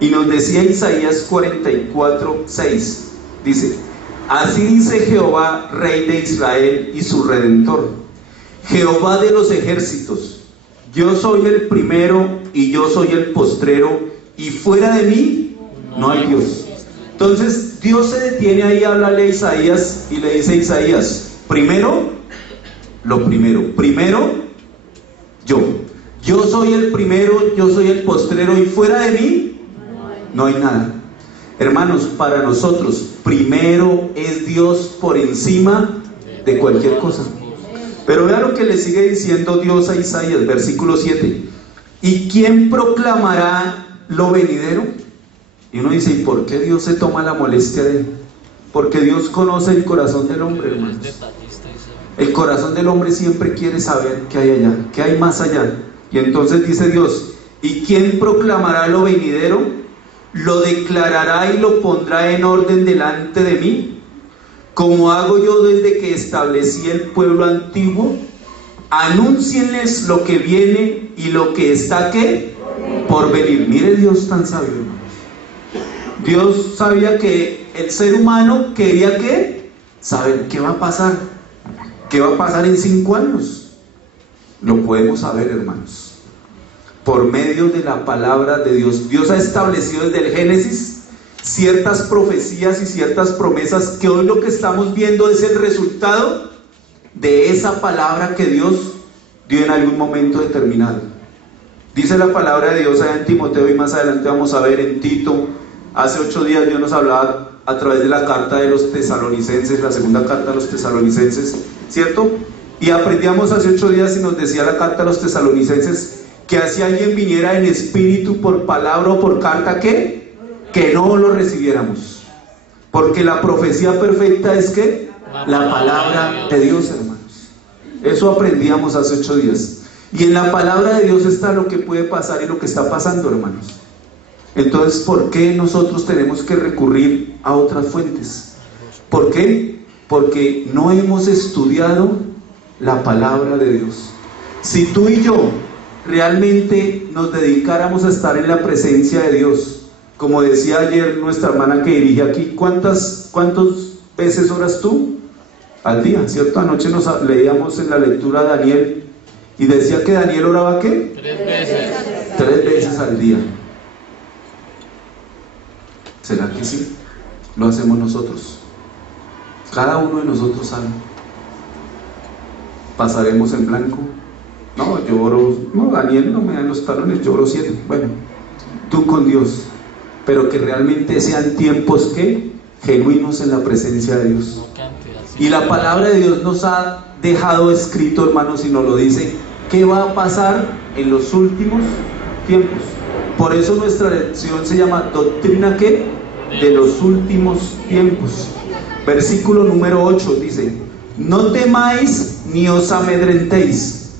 Y nos decía Isaías 44:6, dice: así dice Jehová, Rey de Israel y su Redentor, Jehová de los ejércitos: yo soy el primero y yo soy el postrero, y fuera de mí no hay Dios. Entonces Dios se detiene ahí, háblale a Isaías y le dice a Isaías: primero, lo primero, yo soy el primero, yo soy el postrero, y fuera de mí no hay nada. Hermanos, para nosotros primero es Dios por encima de cualquier cosa. Pero vea lo que le sigue diciendo Dios a Isaías, versículo 7: ¿y quién proclamará lo venidero? Y uno dice: ¿y por qué Dios se toma la molestia de...? Porque Dios conoce el corazón del hombre, hermanos. El corazón del hombre siempre quiere saber qué hay allá, qué hay más allá. Y entonces dice Dios: ¿y quién proclamará lo venidero? ¿Lo declarará y lo pondrá en orden delante de mí? Como hago yo desde que establecí el pueblo antiguo. Anúncienles lo que viene y lo que está, ¿qué? Por venir. Mire Dios tan sabio, hermanos. Dios sabía que el ser humano quería, ¿qué? Saber qué va a pasar. ¿Qué va a pasar en 5 años? Lo podemos saber, hermanos, por medio de la palabra de Dios. Dios ha establecido desde el Génesis ciertas profecías y ciertas promesas, que hoy lo que estamos viendo es el resultado de esa palabra que Dios dio en algún momento determinado. Dice la palabra de Dios allá en Timoteo, y más adelante vamos a ver en Tito. Hace 8 días Dios nos hablaba a través de la carta de los tesalonicenses, la segunda carta de los tesalonicenses, ¿cierto? Y aprendíamos hace 8 días y nos decía la carta a los tesalonicenses que si alguien viniera en espíritu, por palabra o por carta, ¿qué? Que no lo recibiéramos. Porque la profecía perfecta es, ¿qué? La palabra de Dios, hermanos. Eso aprendíamos hace 8 días. Y en la palabra de Dios está lo que puede pasar y lo que está pasando, hermanos. Entonces, ¿por qué nosotros tenemos que recurrir a otras fuentes? ¿Por qué? Porque no hemos estudiado la palabra de Dios. Si tú y yo realmente nos dedicáramos a estar en la presencia de Dios, como decía ayer nuestra hermana que dirige aquí, ¿cuántas veces oras tú al día? ¿Cierto? Anoche nos leíamos en la lectura Daniel y decía que Daniel oraba, ¿qué? 3 veces. 3 veces al día. ¿Será que sí? Lo hacemos nosotros. Cada uno de nosotros sabe. ¿Pasaremos en blanco? No, yo oro. No, Daniel no me dan los talones, yo oro 7. Bueno, tú con Dios. Pero que realmente sean tiempos, ¿qué? Genuinos en la presencia de Dios. Y la palabra de Dios nos ha dejado escrito, hermanos, y nos lo dice, ¿qué va a pasar en los últimos tiempos? Por eso nuestra lección se llama Doctrina, ¿qué? De los últimos tiempos. Versículo número 8 dice: no temáis ni os amedrentéis.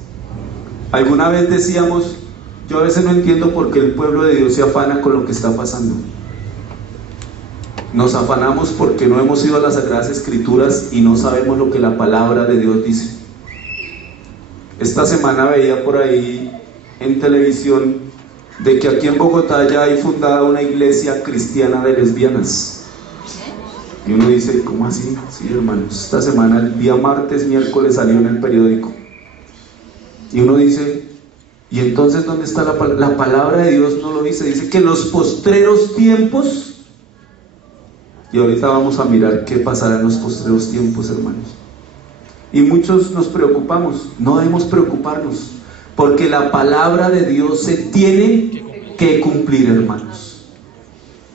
Alguna vez decíamos, yo a veces no entiendo por qué el pueblo de Dios se afana con lo que está pasando. Nos afanamos porque no hemos ido a las Sagradas Escrituras y no sabemos lo que la palabra de Dios dice. Esta semana veía por ahí en televisión de que aquí en Bogotá ya hay fundada una iglesia cristiana de lesbianas. Y uno dice, ¿cómo así? Sí, hermanos, esta semana, el día martes, miércoles, salió en el periódico. Y uno dice, ¿y entonces dónde está la palabra? La palabra de Dios no lo dice. Dice que en los postreros tiempos, y ahorita vamos a mirar qué pasará en los postreros tiempos, hermanos. Y muchos nos preocupamos. No debemos preocuparnos, porque la palabra de Dios se tiene que cumplir, hermanos.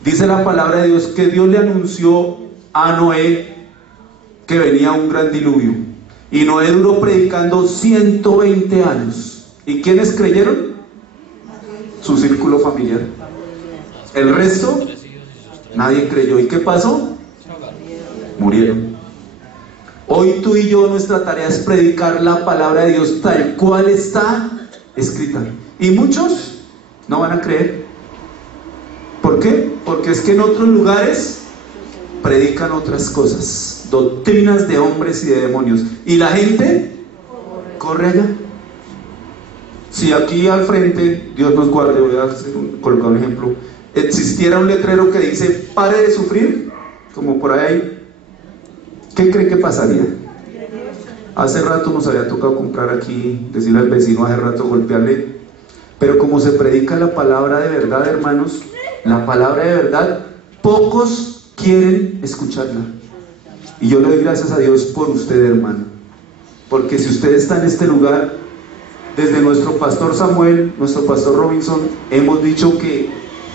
Dice la palabra de Dios que Dios le anunció a Noé que venía un gran diluvio. Y Noé duró predicando 120 años. ¿Y quiénes creyeron? Su círculo familiar. El resto, nadie creyó. ¿Y qué pasó? Murieron. Hoy tú y yo, nuestra tarea es predicar la palabra de Dios tal cual está escrita. Y muchos no van a creer. ¿Por qué? Porque es que en otros lugares predican otras cosas, doctrinas de hombres y de demonios, y la gente corre allá. Si aquí al frente, Dios nos guarde, voy a colocar un ejemplo, existiera un letrero que dice pare de sufrir, como por ahí, ¿qué cree que pasaría? Hace rato nos había tocado comprar aquí, decirle al vecino hace rato, golpearle, pero como se predica la palabra de verdad, hermanos, la palabra de verdad, pocos quieren escucharla. Y yo le doy gracias a Dios por usted, hermano, porque si usted está en este lugar, desde nuestro pastor Samuel, nuestro pastor Robinson, hemos dicho que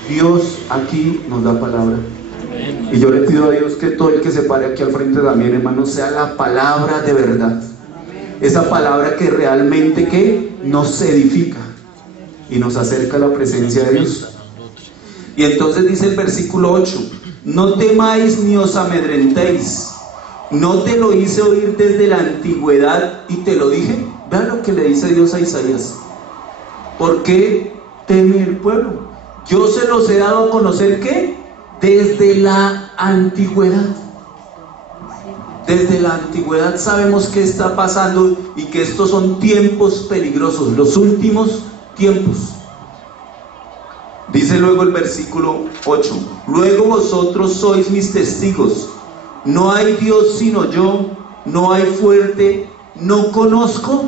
Dios aquí nos da palabra. Y yo le pido a Dios que todo el que se pare aquí al frente también, hermanos, sea la palabra de verdad. Esa palabra que realmente que nos edifica y nos acerca a la presencia de Dios. Y entonces dice el versículo 8: no temáis ni os amedrentéis. No te lo hice oír desde la antigüedad y te lo dije. Vean lo que le dice Dios a Isaías. ¿Por qué teme el pueblo? Yo se los he dado a conocer, ¿qué? Desde la antigüedad. Desde la antigüedad sabemos qué está pasando y que estos son tiempos peligrosos, los últimos tiempos. Dice luego el versículo 8: luego vosotros sois mis testigos. No hay Dios sino yo, no hay fuerte, no conozco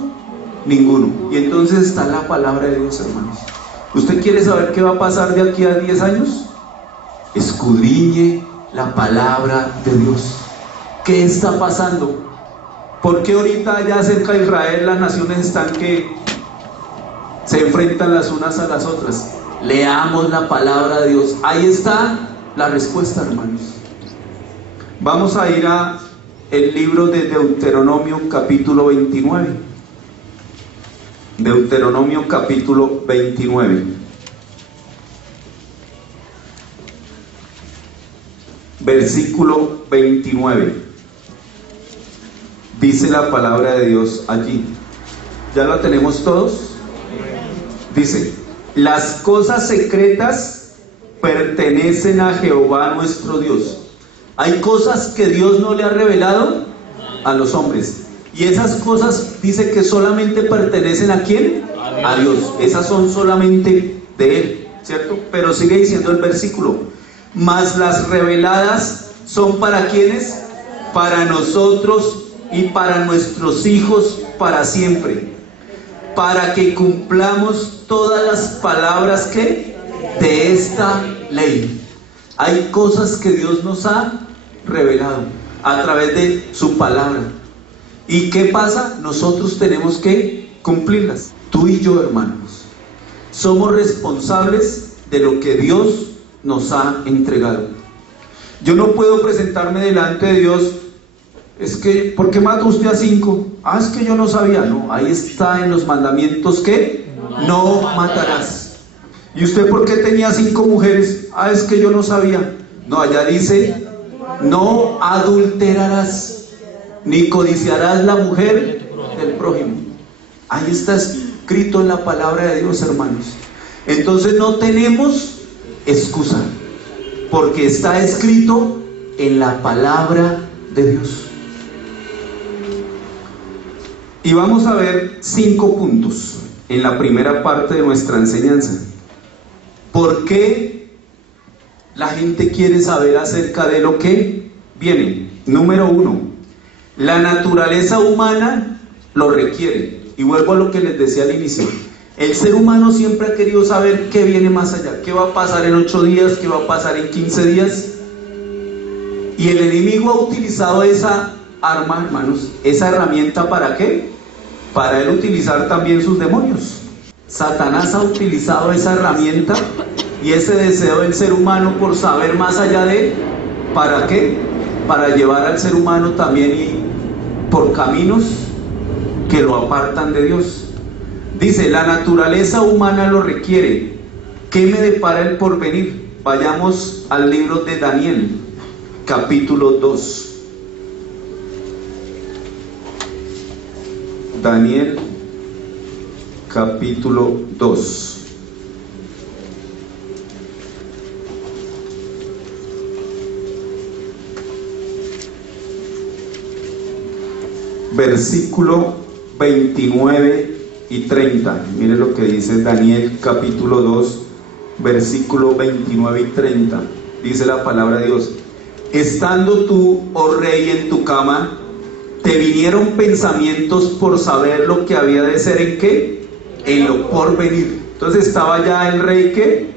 ninguno. Y entonces está la palabra de Dios, hermanos. ¿Usted quiere saber qué va a pasar de aquí a 10 años? Escudriñe la palabra de Dios. ¿Qué está pasando? ¿Por qué ahorita allá cerca de Israel las naciones están que se enfrentan las unas a las otras? Leamos la palabra de Dios. Ahí está la respuesta, hermanos. Vamos a ir a el libro de Deuteronomio capítulo 29. Deuteronomio capítulo 29. Versículo 29. Dice la palabra de Dios allí. ¿Ya lo tenemos todos? Dice: las cosas secretas pertenecen a Jehová nuestro Dios. Hay cosas que Dios no le ha revelado a los hombres. Y esas cosas dice que solamente pertenecen ¿a quién? A Dios. Esas son solamente de Él, ¿cierto? Pero sigue diciendo el versículo: mas las reveladas son ¿para quiénes? Para nosotros y para nuestros hijos para siempre, para que cumplamos todas las palabras que de esta ley. Hay cosas que Dios nos ha revelado a través de su palabra. ¿Y qué pasa? Nosotros tenemos que cumplirlas. Tú y yo, hermanos, somos responsables de lo que Dios nos ha entregado. Yo no puedo presentarme delante de Dios: es que, ¿por qué mató usted a 5? Ah, es que yo no sabía. No, ahí está en los mandamientos que no matarás. ¿Y usted por qué tenía 5 mujeres? Ah, es que yo no sabía. No, allá dice: no adulterarás, ni codiciarás la mujer del prójimo. Ahí está escrito en la palabra de Dios, hermanos. Entonces no tenemos excusa, porque está escrito en la palabra de Dios. Y vamos a ver 5 puntos en la primera parte de nuestra enseñanza. ¿Por qué la gente quiere saber acerca de lo que viene? Número 1, la naturaleza humana lo requiere. Y vuelvo a lo que les decía al inicio: el ser humano siempre ha querido saber qué viene más allá, qué va a pasar en 8 días, qué va a pasar en 15 días. Y el enemigo ha utilizado esa arma, hermanos, esa herramienta. ¿Para qué? Para él utilizar también sus demonios. Satanás ha utilizado esa herramienta y ese deseo del ser humano por saber más allá de, ¿para qué? Para llevar al ser humano también y por caminos que lo apartan de Dios. Dice: la naturaleza humana lo requiere. ¿Qué me depara el porvenir? Vayamos al libro de Daniel, capítulo 2. Daniel, capítulo 2. Versículo 29 y 30. Mire lo que dice Daniel capítulo 2, versículo 29 y 30. Dice la palabra de Dios: estando tú, oh rey, en tu cama, te vinieron pensamientos por saber lo que había de ser en qué, en lo por venir. Entonces estaba ya el rey que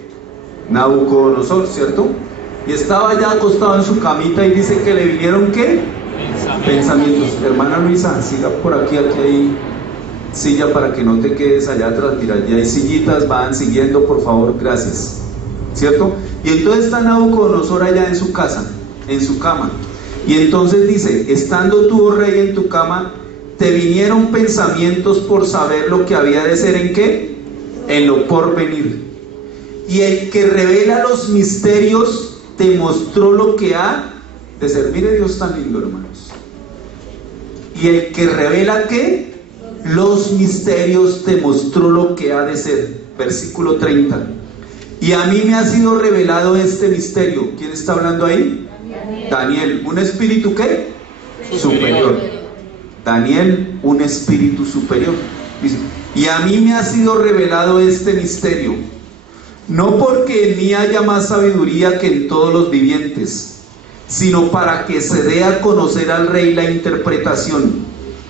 Nabucodonosor, ¿cierto? Y estaba ya acostado en su camita y dice que le vinieron ¿qué? Pensamientos. Hermana Luisa, siga por aquí, aquí hay silla para que no te quedes allá atrás. Mira, ya hay sillitas, van siguiendo, por favor, gracias. ¿Cierto? Y entonces está Nabucodonosor allá en su casa, en su cama. Y entonces dice: estando tú, oh rey, en tu cama, te vinieron pensamientos por saber lo que había de ser en qué, en lo por venir. Y el que revela los misterios te mostró lo que ha de ser. Mire Dios tan lindo, hermanos. Y el que revela ¿qué? Los misterios te mostró lo que ha de ser. Versículo 30. Y a mí me ha sido revelado este misterio. ¿Quién está hablando ahí? Daniel. ¿Un espíritu qué? Superior. Daniel, un espíritu superior. Dice: y a mí me ha sido revelado este misterio, no porque en mí haya más sabiduría que en todos los vivientes, sino para que se dé a conocer al rey la interpretación,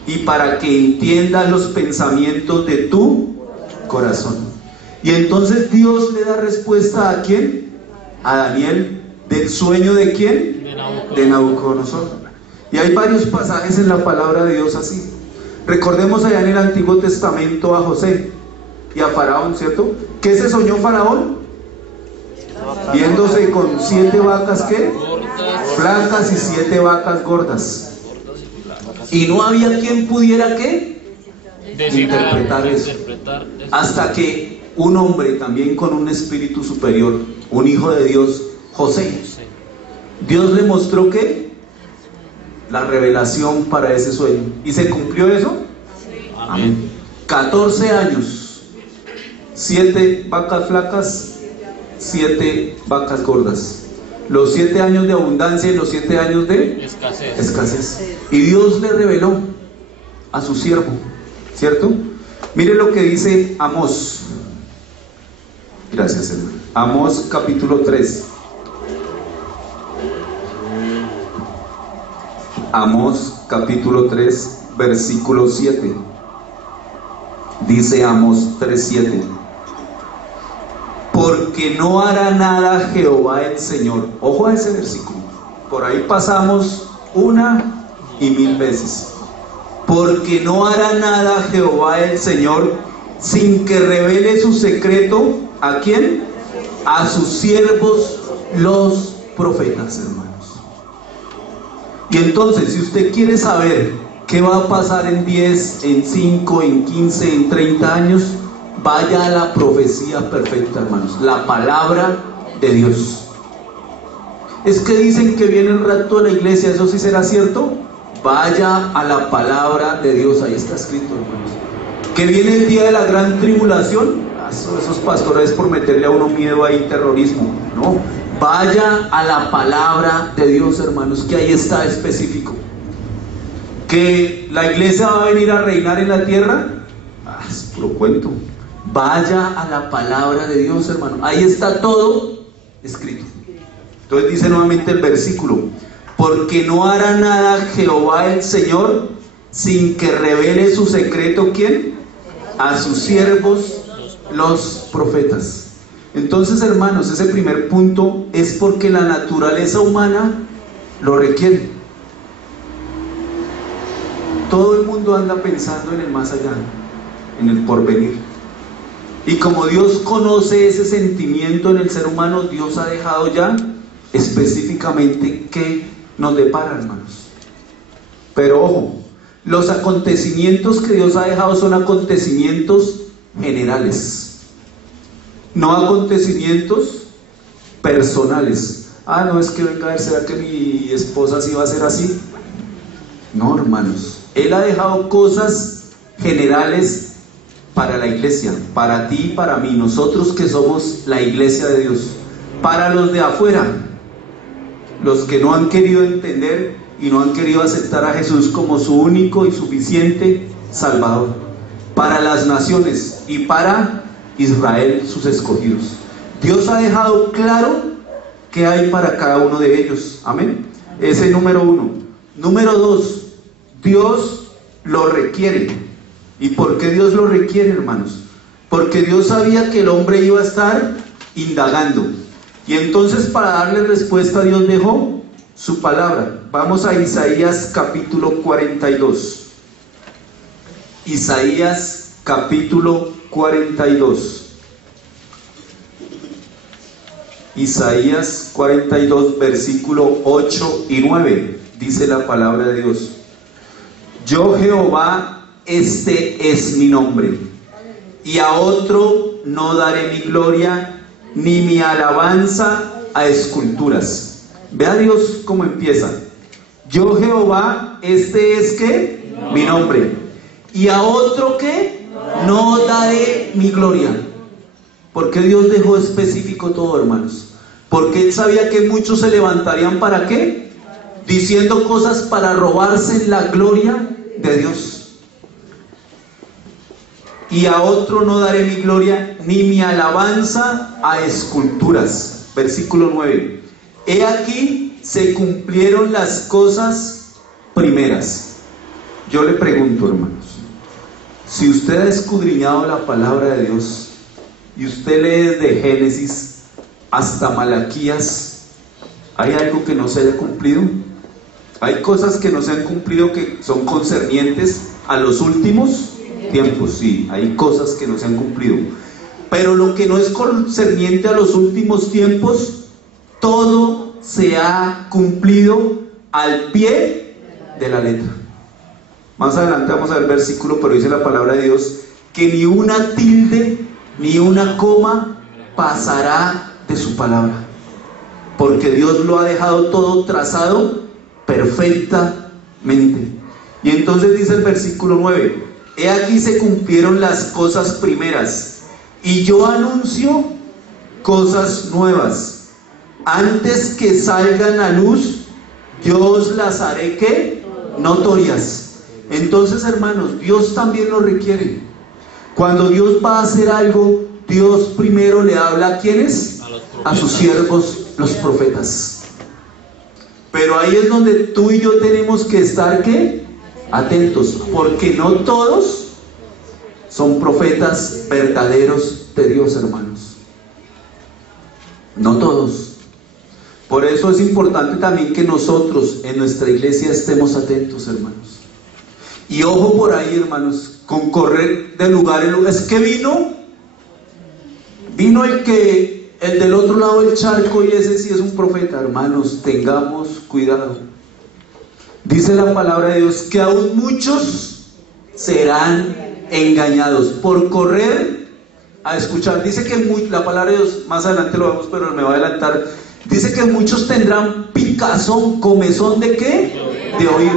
y para que entienda los pensamientos de tu corazón. Y entonces Dios le da respuesta ¿a quién? A Daniel, del sueño ¿de quién? De Nabucodonosor. Y hay varios pasajes en la palabra de Dios así. Recordemos allá en el Antiguo Testamento a José y a Faraón, ¿cierto? ¿Qué se soñó Faraón? Viéndose con 7 vacas ¿qué? Flacas y 7 vacas gordas. Y no había quien pudiera ¿qué? Interpretar eso. Hasta que un hombre también con un espíritu superior, un hijo de Dios, José, Dios le mostró ¿qué? La revelación para ese sueño. ¿Y se cumplió eso? Amén. 14 años, 7 vacas flacas, 7 vacas gordas. Los 7 años de abundancia y los 7 años de escasez. Y Dios le reveló a su siervo, ¿cierto? Mire lo que dice Amós. Gracias, hermano. Amós capítulo 3. Amós capítulo 3, versículo 7. Dice Amós 3:7: porque no hará nada Jehová el Señor. Ojo a ese versículo. Por ahí pasamos 1 y 1000 veces. Porque no hará nada Jehová el Señor sin que revele su secreto ¿a quién? A sus siervos los profetas, hermanos. Y entonces, si usted quiere saber qué va a pasar en 10, en 5, en 15, en 30 años, vaya a la profecía perfecta, hermanos, la palabra de Dios. Es que dicen que viene el rapto de la iglesia, ¿eso sí será cierto? Vaya a la palabra de Dios, ahí está escrito, hermanos. Que viene el día de la gran tribulación, esos pastores por meterle a uno miedo ahí, terrorismo, no. Vaya a la palabra de Dios, hermanos, que ahí está específico. Que la iglesia va a venir a reinar en la tierra, es puro cuento. Vaya a la palabra de Dios, hermano, ahí está todo escrito. Entonces dice nuevamente el versículo: porque no hará nada Jehová el Señor sin que revele su secreto ¿quién? A sus siervos los profetas. Entonces, hermanos, ese primer punto es porque la naturaleza humana lo requiere. Todo el mundo anda pensando en el más allá, en el porvenir. Y como Dios conoce ese sentimiento en el ser humano, Dios ha dejado ya específicamente qué nos depara, hermanos. Pero ojo, los acontecimientos que Dios ha dejado son acontecimientos generales, no acontecimientos personales. No, es que venga a ver, ¿será que mi esposa sí va a ser así? No, hermanos, Él ha dejado cosas generales para la iglesia, para ti y para mí, nosotros que somos la iglesia de Dios. Para los de afuera, los que no han querido entender y no han querido aceptar a Jesús como su único y suficiente Salvador. Para las naciones y para Israel, sus escogidos. Dios ha dejado claro qué hay para cada uno de ellos. Amén. Ese número uno. Número dos, Dios lo requiere. ¿Y por qué Dios lo requiere, hermanos? Porque Dios sabía que el hombre iba a estar indagando. Y entonces, para darle respuesta, Dios dejó su palabra. Vamos a Isaías capítulo 42. Isaías capítulo 42. Isaías 42, versículo 8 y 9. Dice la palabra de Dios: Yo Jehová, este es mi nombre, y a otro no daré mi gloria, ni mi alabanza a esculturas. Vea Dios cómo empieza. Yo Jehová, este es ¿qué? Mi nombre, y a otro ¿qué? No daré mi gloria. ¿Por qué Dios dejó específico todo, hermanos? Porque Él sabía que muchos se levantarían ¿para qué? Diciendo cosas para robarse la gloria de Dios. Y a otro no daré mi gloria, ni mi alabanza a esculturas. Versículo 9. He aquí se cumplieron las cosas primeras. Yo le pregunto, hermanos, si usted ha escudriñado la palabra de Dios y usted lee desde Génesis hasta Malaquías, ¿hay algo que no se haya cumplido? Hay cosas que no se han cumplido que son concernientes a los últimos tiempos. Sí, hay cosas que no se han cumplido, pero lo que no es concerniente a los últimos tiempos, todo se ha cumplido al pie de la letra. Más adelante vamos a ver el versículo, pero dice la palabra de Dios que ni una tilde ni una coma pasará de su palabra, porque Dios lo ha dejado todo trazado perfectamente. Y entonces dice el versículo 9: He aquí se cumplieron las cosas primeras, y yo anuncio cosas nuevas. Antes que salgan a luz, yo os las haré ¿qué? Notorias. Entonces, hermanos, Dios también lo requiere. Cuando Dios va a hacer algo, Dios primero le habla ¿a quiénes? A sus siervos, los profetas. Pero ahí es donde tú y yo tenemos que estar ¿qué? Atentos, porque no todos son profetas verdaderos de Dios, hermanos. No todos. Por eso es importante también que nosotros en nuestra iglesia estemos atentos, hermanos. Y ojo por ahí, hermanos, con correr de lugar en lugar. Es que vino el del otro lado del charco, y ese sí es un profeta. Hermanos, tengamos cuidado. Dice la palabra de Dios que aún muchos serán engañados por correr a escuchar. Dice que la palabra de Dios, más adelante lo vemos, pero me va a adelantar. Dice que muchos tendrán picazón, comezón ¿de qué? De oír.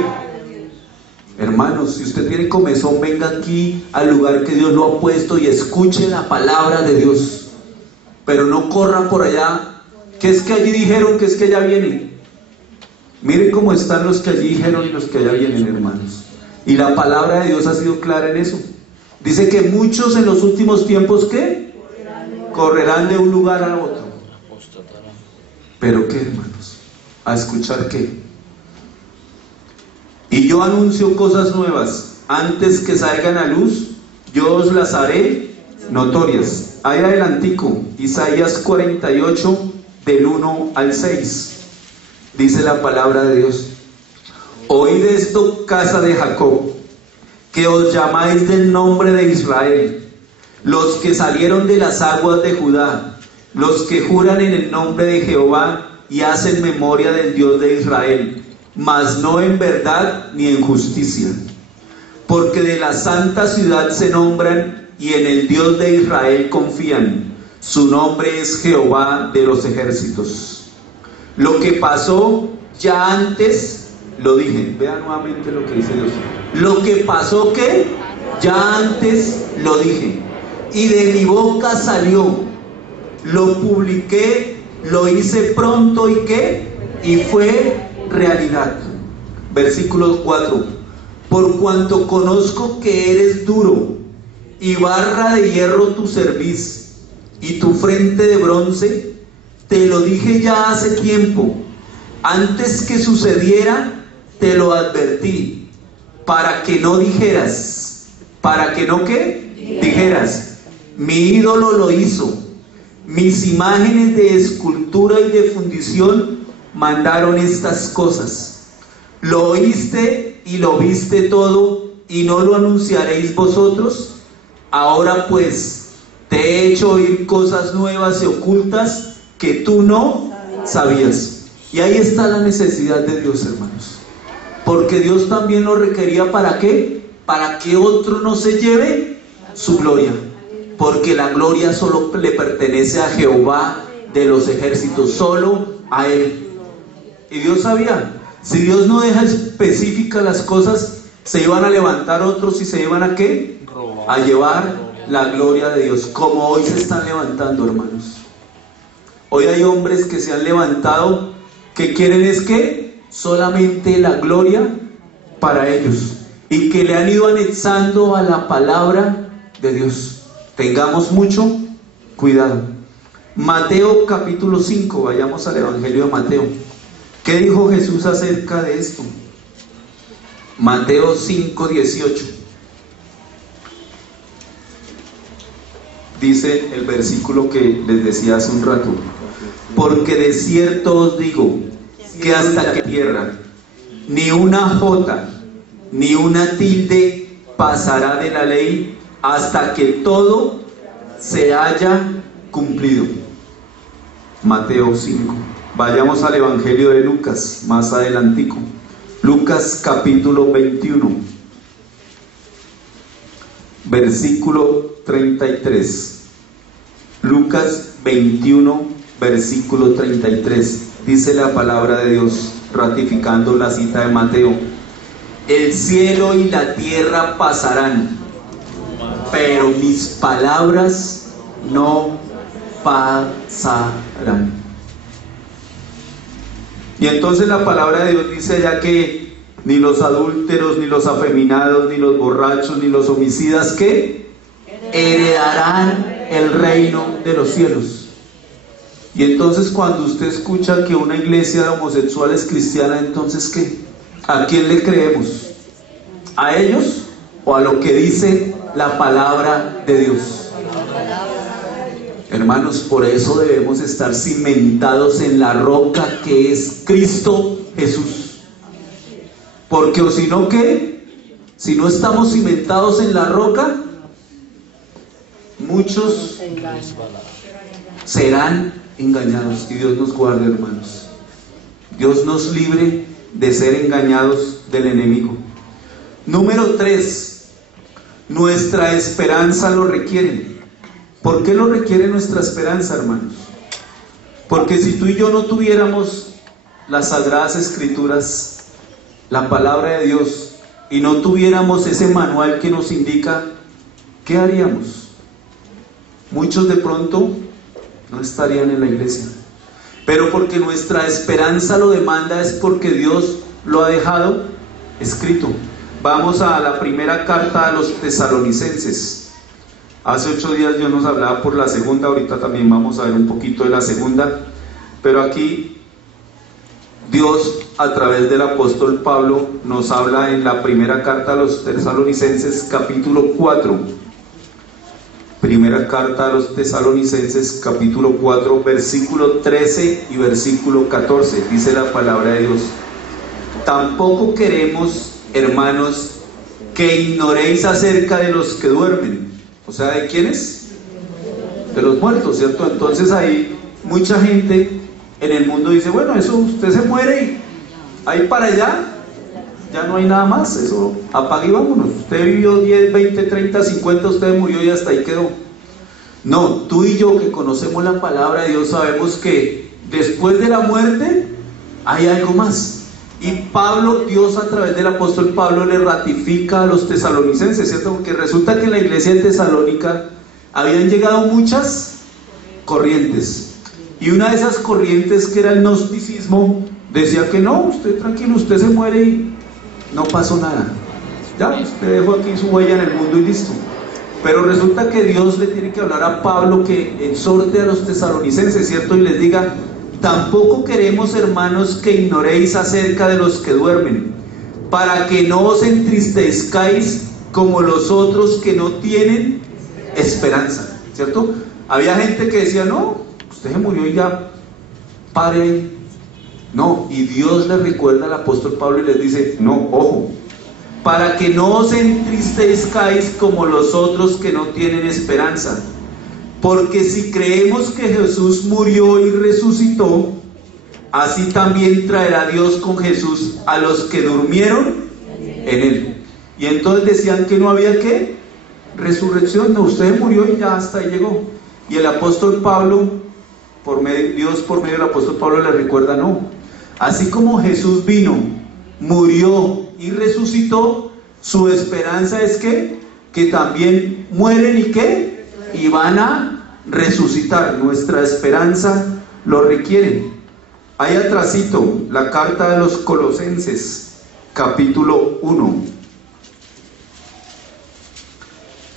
Hermanos, si usted tiene comezón, venga aquí al lugar que Dios lo ha puesto y escuche la palabra de Dios. Pero no corra por allá, que es que allí dijeron, que es que allá vienen. Miren cómo están los que allí dijeron y los que allá vienen, hermanos. Y la palabra de Dios ha sido clara en eso. Dice que muchos en los últimos tiempos, ¿qué? Correrán de un lugar a otro. ¿Pero qué, hermanos? ¿A escuchar qué? Y yo anuncio cosas nuevas. Antes que salgan a luz, yo os las haré notorias. Ahí adelantico, Isaías 48, del 1 al 6. Dice la palabra de Dios: Oíd esto, casa de Jacob, que os llamáis del nombre de Israel, los que salieron de las aguas de Judá, los que juran en el nombre de Jehová y hacen memoria del Dios de Israel, mas no en verdad ni en justicia. Porque de la santa ciudad se nombran y en el Dios de Israel confían. Su nombre es Jehová de los ejércitos. Lo que pasó ya antes, lo dije. Vean nuevamente lo que dice Dios. Lo que pasó que ya antes lo dije, y de mi boca salió. Lo publiqué, lo hice pronto y ¿qué? Y fue realidad. Versículo 4: Por cuanto conozco que eres duro y barra de hierro tu cerviz, y tu frente de bronce? Te lo dije ya hace tiempo, antes que sucediera te lo advertí, para que no dijeras, ¿para que no qué? Dijeras, mi ídolo lo hizo, mis imágenes de escultura y de fundición mandaron estas cosas. Lo oíste y lo viste todo, y no lo anunciaréis vosotros. Ahora pues, te he hecho oír cosas nuevas y ocultas que tú no sabías. Y ahí está la necesidad de Dios, hermanos, porque Dios también lo requería. ¿Para qué? Para que otro no se lleve su gloria, porque la gloria solo le pertenece a Jehová de los ejércitos, solo a Él. Y Dios sabía, si Dios no deja específicas las cosas, se iban a levantar otros y se iban a ¿qué? A llevar la gloria de Dios, como hoy se están levantando, hermanos. Hoy hay hombres que se han levantado que quieren es que solamente la gloria para ellos, y que le han ido anexando a la palabra de Dios. Tengamos mucho cuidado. Mateo capítulo 5, vayamos al Evangelio de Mateo. ¿Qué dijo Jesús acerca de esto? Mateo 5, 18. Dice el versículo que les decía hace un rato: porque de cierto os digo que hasta que tierra ni una jota ni una tilde pasará de la ley hasta que todo se haya cumplido. Mateo 5. Vayamos al Evangelio de Lucas, más adelantico. Lucas capítulo 21, versículo 33. Lucas 21, versículo 33. Dice la palabra de Dios, ratificando la cita de Mateo: el cielo y la tierra pasarán, pero mis palabras no pasarán. Y entonces la palabra de Dios dice allá que ni los adúlteros, ni los afeminados, ni los borrachos, ni los homicidas, ¿qué? Heredarán el reino de los cielos. Y entonces cuando usted escucha que una iglesia de homosexuales es cristiana, entonces ¿qué? ¿A quién le creemos? ¿A ellos o a lo que dice la palabra de Dios? Hermanos, por eso debemos estar cimentados en la roca que es Cristo Jesús. Porque o si no, ¿qué? Si no estamos cimentados en la roca, muchos serán engañados. Y Dios nos guarde, hermanos. Dios nos libre de ser engañados del enemigo. Número 3, nuestra esperanza lo requiere. ¿Por qué lo requiere nuestra esperanza, hermanos? Porque si tú y yo no tuviéramos las Sagradas Escrituras, la palabra de Dios, y no tuviéramos ese manual que nos indica, ¿qué haríamos? Muchos de pronto no estarían en la iglesia. Pero porque nuestra esperanza lo demanda, es porque Dios lo ha dejado escrito. Vamos a la primera carta a los tesalonicenses. Hace 8 días Dios nos hablaba por la segunda, ahorita también vamos a ver un poquito de la segunda, pero aquí Dios a través del apóstol Pablo nos habla en la primera carta a los tesalonicenses capítulo 4. Primera carta a los tesalonicenses capítulo 4, versículo 13 y versículo 14, dice la palabra de Dios: tampoco queremos, hermanos, que ignoréis acerca de los que duermen. O sea, ¿de quiénes? De los muertos, ¿cierto? Entonces ahí mucha gente en el mundo dice, bueno, eso usted se muere y ahí para allá ya no hay nada más, eso apague y vámonos. Usted vivió 10, 20, 30, 50, usted murió y hasta ahí quedó. No, tú y yo que conocemos la palabra de Dios sabemos que después de la muerte hay algo más. Y Pablo, Dios a través del apóstol Pablo le ratifica a los tesalonicenses, ¿cierto? Porque resulta que en la iglesia de Tesalónica habían llegado muchas corrientes. Y una de esas corrientes, que era el gnosticismo, decía que no, usted tranquilo, usted se muere y no pasó nada. Ya, usted dejó aquí su huella en el mundo y listo. Pero resulta que Dios le tiene que hablar a Pablo que exhorte a los tesalonicenses, ¿cierto? Y les diga: tampoco queremos, hermanos, que ignoréis acerca de los que duermen, para que no os entristezcáis como los otros que no tienen esperanza, ¿cierto? Había gente que decía: no, usted se murió y ya, pare ahí. No, y Dios le recuerda al apóstol Pablo y les dice: no, ojo, para que no os entristezcáis como los otros que no tienen esperanza. Porque si creemos que Jesús murió y resucitó, así también traerá Dios con Jesús a los que durmieron en Él. Y entonces decían que no había ¿qué? Resurrección. No, usted murió y ya hasta ahí llegó. Y el apóstol Pablo, Dios por medio del apóstol Pablo le recuerda: no, así como Jesús vino, murió y resucitó, su esperanza es que también mueren y ¿qué? Y van a resucitar. Nuestra esperanza lo requiere. Ahí atrásito, la carta de los Colosenses, capítulo 1.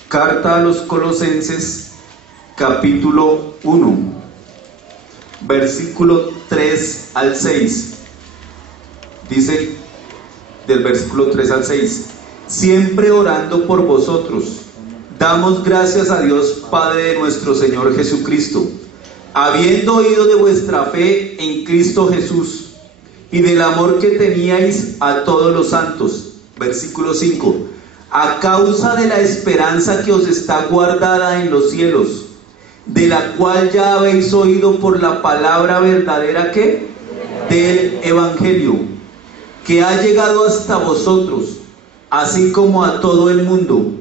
Carta a los Colosenses, capítulo 1, versículo 3 al 6. Dice, del versículo 3 al 6: siempre orando por vosotros, damos gracias a Dios Padre de nuestro Señor Jesucristo, habiendo oído de vuestra fe en Cristo Jesús y del amor que teníais a todos los santos. Versículo 5: a causa de la esperanza que os está guardada en los cielos, de la cual ya habéis oído por la palabra verdadera ¿qué? Del Evangelio, que ha llegado hasta vosotros, así como a todo el mundo,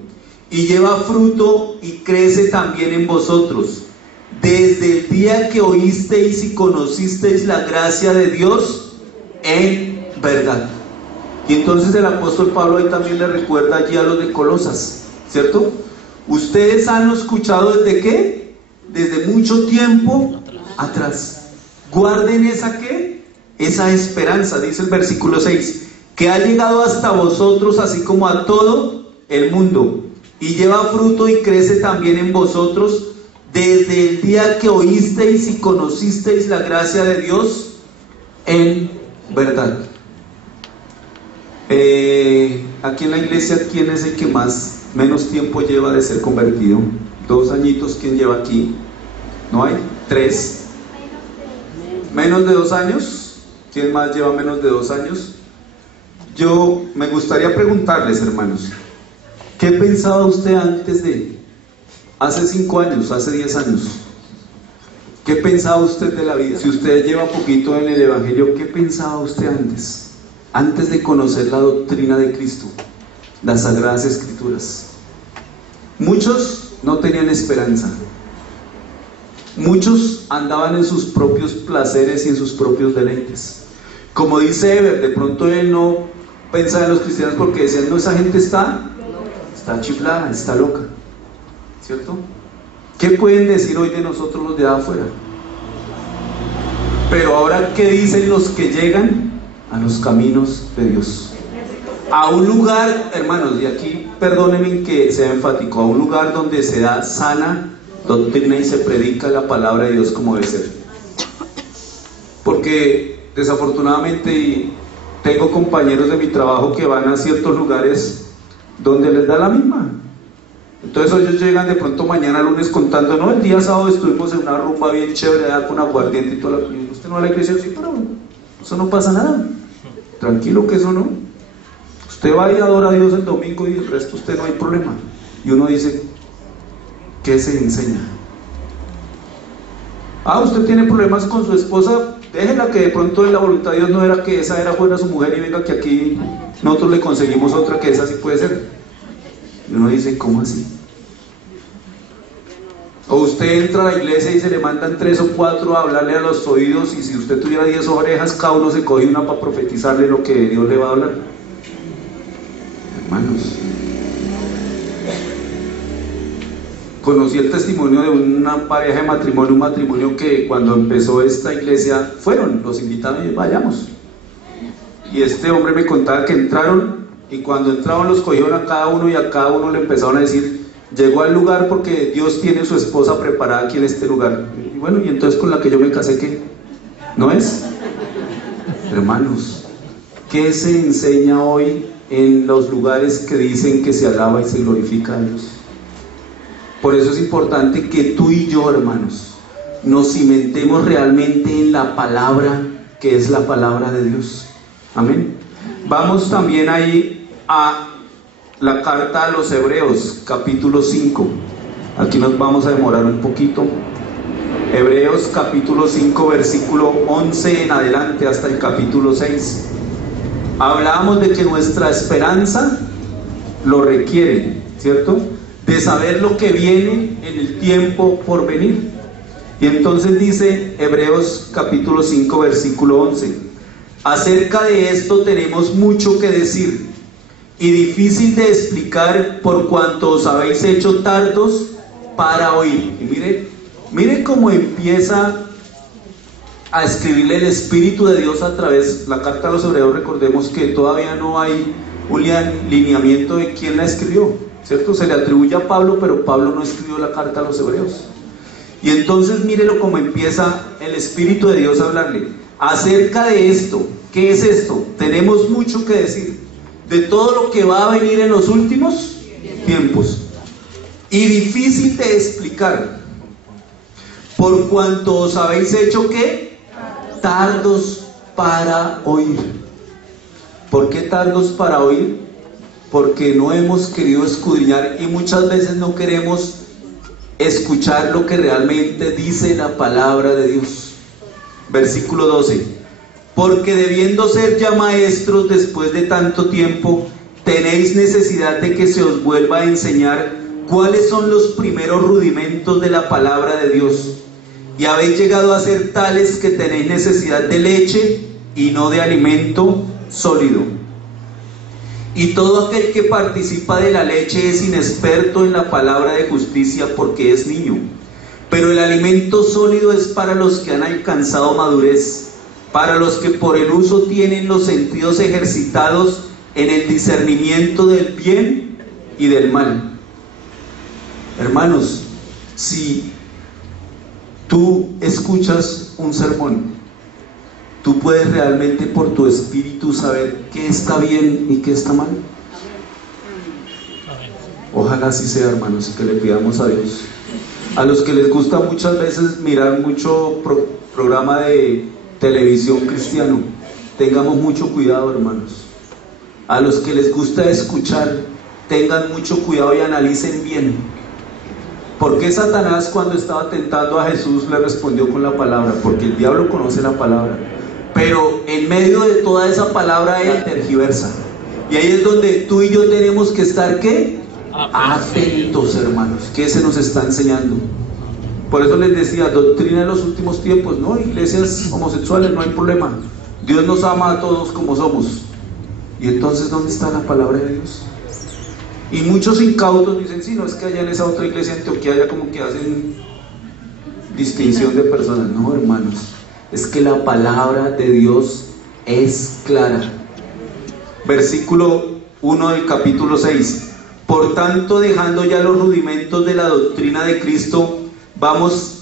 y lleva fruto y crece también en vosotros, desde el día que oísteis y conocisteis la gracia de Dios en verdad. Y entonces el apóstol Pablo ahí también le recuerda allí a los de Colosas, ¿cierto? Ustedes han escuchado ¿desde qué? Desde mucho tiempo atrás. Guarden esa ¿qué? Esa esperanza, dice el versículo 6, que ha llegado hasta vosotros así como a todo el mundo, y lleva fruto y crece también en vosotros desde el día que oísteis y conocisteis la gracia de Dios en verdad. Aquí en la iglesia, ¿quién es el que menos tiempo lleva de ser convertido? 2 añitos. ¿Quién lleva aquí? ¿No hay? 3. ¿Menos de 2 años? ¿Quién más lleva menos de 2 años? Yo me gustaría preguntarles, hermanos, ¿qué pensaba usted antes de hace 5 años, hace 10 años? ¿Qué pensaba usted de la vida? Si usted lleva poquito en el Evangelio, ¿qué pensaba usted antes? Antes de conocer la doctrina de Cristo, las Sagradas Escrituras. Muchos no tenían esperanza. Muchos andaban en sus propios placeres y en sus propios deleites. Como dice Eber, de pronto él no pensaba en los cristianos porque decían: no, esa gente está chiflada, está loca, ¿cierto? ¿Qué pueden decir hoy de nosotros los de afuera? Pero ahora, ¿qué dicen los que llegan a los caminos de Dios? A un lugar, hermanos, y aquí perdónenme que sea enfático, a un lugar donde se da sana doctrina y se predica la palabra de Dios como debe ser. Porque desafortunadamente tengo compañeros de mi trabajo que van a ciertos lugares donde les da la misma. Entonces ellos llegan de pronto mañana lunes contando: no, el día sábado estuvimos en una rumba bien chévere con aguardiente y toda la... Usted no va a la iglesia, sí, pero eso no pasa nada, tranquilo que eso no. Usted va y adora a Dios el domingo y el resto usted no hay problema. Y uno dice: ¿qué se enseña? Usted tiene problemas con su esposa, déjela, que de pronto en la voluntad de Dios no era que esa fuera su mujer, y venga que aquí nosotros le conseguimos otra que esa sí puede ser. Y uno dice: ¿cómo así? O usted entra a la iglesia y se le mandan 3 o 4 a hablarle a los oídos, y si usted tuviera 10 orejas, cada uno se coge una para profetizarle lo que Dios le va a hablar. Hermanos, conocí el testimonio de una pareja de matrimonio, un matrimonio que cuando empezó esta iglesia los invitaron y vayamos. Y este hombre me contaba que entraron, y cuando entraban los cogieron a cada uno y a cada uno le empezaron a decir: llegó al lugar porque Dios tiene su esposa preparada aquí en este lugar. Y bueno, y entonces con la que yo me casé, ¿qué? ¿No es? Hermanos, ¿qué se enseña hoy en los lugares que dicen que se alaba y se glorifica a Dios? Por eso es importante que tú y yo, hermanos, nos cimentemos realmente en la palabra, que es la palabra de Dios. Amén. Vamos también ahí a la carta a los Hebreos, capítulo 5. Aquí nos vamos a demorar un poquito. Hebreos capítulo 5, versículo 11 en adelante hasta el capítulo 6. Hablábamos de que nuestra esperanza lo requiere, ¿cierto? De saber lo que viene en el tiempo por venir. Y entonces dice Hebreos capítulo 5, versículo 11: acerca de esto tenemos mucho que decir y difícil de explicar, por cuanto os habéis hecho tardos para oír. Y mire cómo empieza a escribirle el Espíritu de Dios a través de la carta a los Hebreos. Recordemos que todavía no hay un lineamiento de quién la escribió, ¿cierto? Se le atribuye a Pablo, pero Pablo no escribió la carta a los Hebreos. Y entonces mírelo cómo empieza el Espíritu de Dios a hablarle acerca de esto. ¿Qué es esto? Tenemos mucho que decir de todo lo que va a venir en los últimos tiempos, y difícil de explicar, por cuanto os habéis hecho ¿qué? Tardos para oír. ¿Por qué tardos para oír? Porque no hemos querido escudriñar y muchas veces no queremos escuchar lo que realmente dice la palabra de Dios. Versículo 12: porque debiendo ser ya maestros después de tanto tiempo, tenéis necesidad de que se os vuelva a enseñar cuáles son los primeros rudimentos de la palabra de Dios, y habéis llegado a ser tales que tenéis necesidad de leche y no de alimento sólido. Y todo aquel que participa de la leche es inexperto en la palabra de justicia, porque es niño. Pero el alimento sólido es para los que han alcanzado madurez, para los que por el uso tienen los sentidos ejercitados en el discernimiento del bien y del mal. Hermanos, si tú escuchas un sermón, tú puedes realmente por tu espíritu saber qué está bien y qué está mal. Ojalá así sea, hermanos, y que le pidamos a Dios. A los que les gusta muchas veces mirar mucho programa de televisión cristiano, tengamos mucho cuidado, hermanos. A los que les gusta escuchar, tengan mucho cuidado y analicen bien. ¿Por qué Satanás, cuando estaba tentando a Jesús, le respondió con la palabra? Porque el diablo conoce la palabra, pero en medio de toda esa palabra él tergiversa. Y ahí es donde tú y yo tenemos que estar ¿qué? Atentos, hermanos. ¿Qué se nos está enseñando? Por eso les decía, doctrina de los últimos tiempos, ¿no? Iglesias homosexuales, no hay problema. Dios nos ama a todos como somos. Y entonces, ¿dónde está la palabra de Dios? Y muchos incautos dicen, sí, no, es que allá en esa otra iglesia en Antioquia ya como que hacen distinción de personas. No, hermanos, es que la palabra de Dios es clara. Versículo 1 del capítulo 6. Por tanto, dejando ya los rudimentos de la doctrina de Cristo, vamos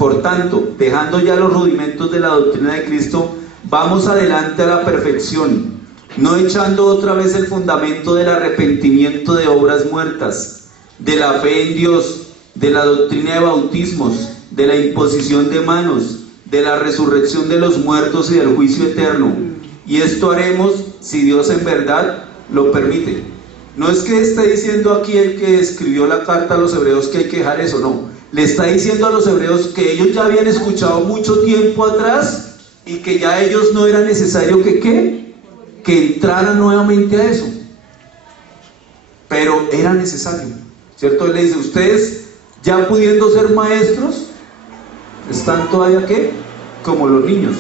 adelante a la perfección, no echando otra vez el fundamento del arrepentimiento de obras muertas, de la fe en Dios, de la doctrina de bautismos, de la imposición de manos, de la resurrección de los muertos y del juicio eterno. Y esto haremos si Dios en verdad lo permite. No es que esté diciendo aquí el que escribió la carta a los hebreos que hay que dejar eso, no. Le está diciendo a los hebreos que ellos ya habían escuchado mucho tiempo atrás y que ya ellos no era necesario que entraran nuevamente a eso. Pero era necesario, ¿cierto? Él le dice, ustedes ya pudiendo ser maestros, están todavía ¿qué? Como los niños.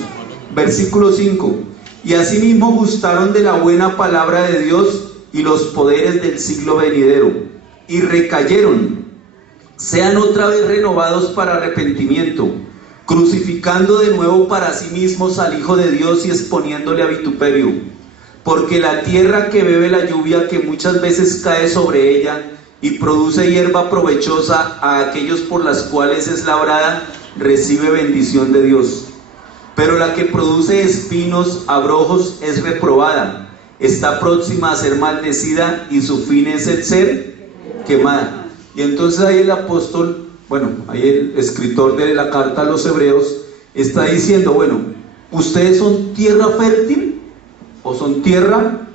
Versículo 5. Y asimismo gustaron de la buena palabra de Dios y los poderes del siglo venidero, y recayeron. Sean otra vez renovados para arrepentimiento, crucificando de nuevo para sí mismos al Hijo de Dios y exponiéndole a vituperio. Porque la tierra que bebe la lluvia que muchas veces cae sobre ella y produce hierba provechosa a aquellos por las cuales es labrada, recibe bendición de Dios. Pero la que produce espinos, abrojos, es reprobada, está próxima a ser maldecida y su fin es el ser quemada. Y entonces ahí el apóstol, ahí el escritor de la carta a los hebreos está diciendo, ¿ustedes son tierra fértil o son tierra